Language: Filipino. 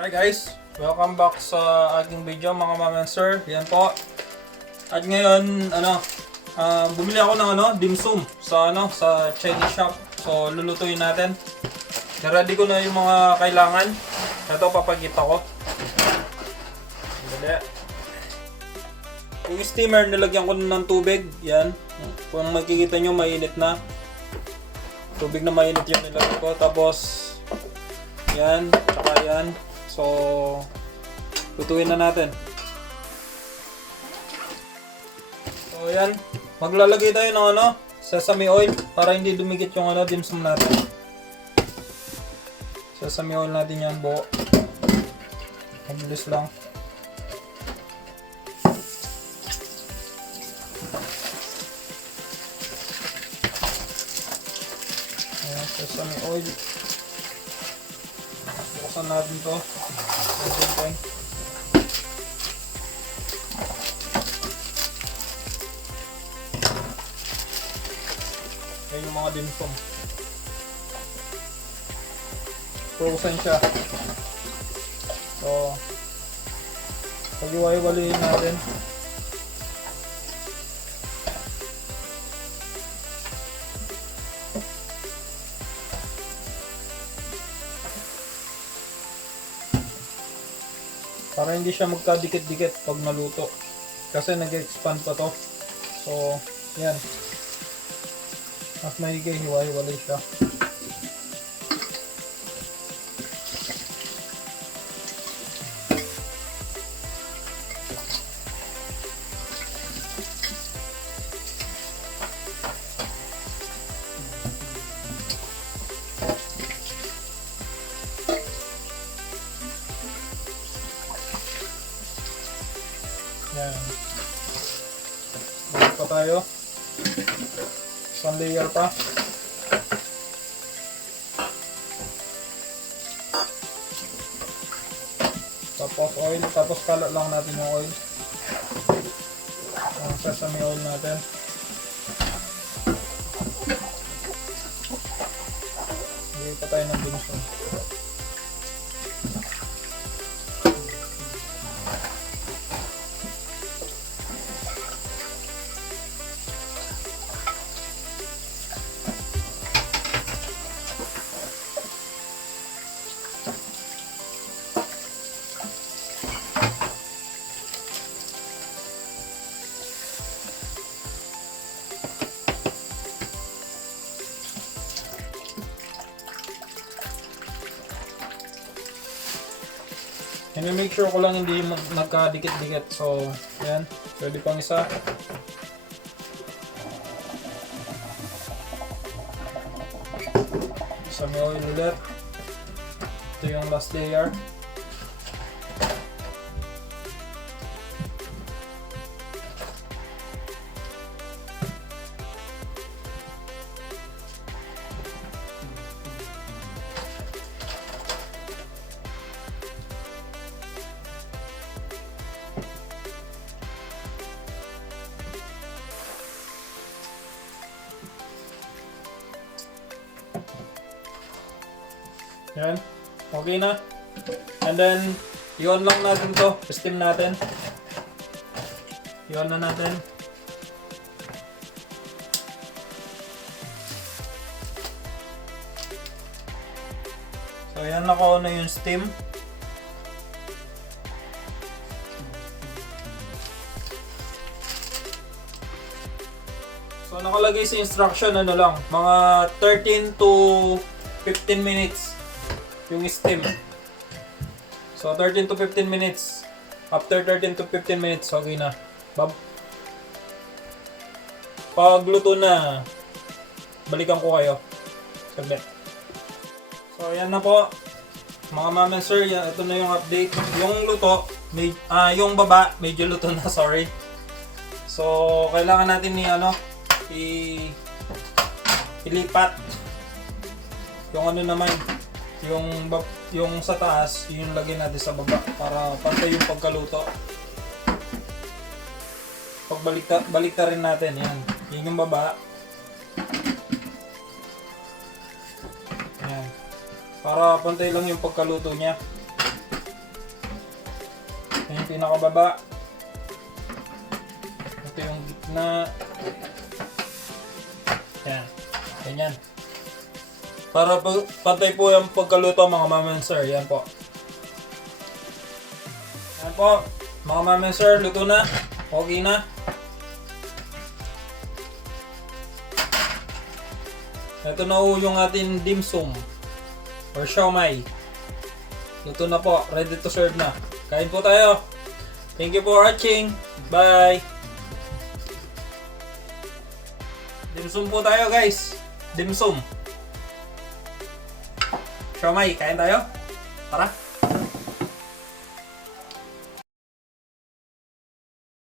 Hi guys! Welcome back sa aking video mga mama and sir. Yan po. At ngayon, bumili ako ng dim sum sa Chinese shop. So lulutuin natin. Ready ko na yung mga kailangan. Ito papakita ko. Dali. Yung steamer nilagyan ko ng tubig. Yan. Kung makikita nyo mainit na. Tubig na mainit yung nilagay ko. Tapos yan. Tsaka yan. So, lutuin na natin. So, yan. Maglalagay tayo ng sesame oil para hindi dumikit yung dim sum natin. Sesame oil natin yan, buo. Mabilis lang. Ayan, sesame oil. Buksan natin to. Okay. Ayan yung mga dim sum. Frozen siya. So, pag-iwalay-walayin natin. Para hindi siya magkadikit-dikit pag naluto. Kasi nag-expand pa to. So, yan. Mas maigay, hiwa-hiwalay siya. Yan. Balik pa tayo. Isang layer pa. Tapos oil. Tapos kalat lang natin yung oil. Ang sesame oil natin. Bigay pa tayo ng dim sum. Make sure ko lang hindi nagkadikit-dikit. So, yan. Pwede pang isa. Sesame oil ulit. Ito yung last layer. Yan. Okay na. And then, i-on lang natin to. Steam natin. I-on na natin. So, yan, naka-on na yung steam. So, nakalagay sa instruction, lang, mga 13 to 15 minutes. Yung steam. So 13 to 15 minutes. After 13 to 15 minutes, okay na. Pag luto na, balikan ko kayo. Saglit. So yan na po. Mga mama and sir, ito na yung update. Yung luto, yung baba, medyo luto na, sorry. So kailangan natin ni ilipat. Yung naman, yung sa taas, yung lagyan natin sa baba para pantay yung pagkaluto. Balik rin natin, yan. Yung baba. Yan. Para pantay lang yung pagkaluto niya. pinakababa. Ito yung gitna. Yan. Ganyan. Para pantay po yung pagkaluto mga mama and sir. Yan po. Yan po. Mga mama and sir, luto na. Okay na. Ito na po yung ating dim sum or siomai. Luto na po. Ready to serve na. Kain po tayo. Thank you for watching. Bye. Dim sum po tayo guys. Dim sum. Siomai, kain tayo. Tara.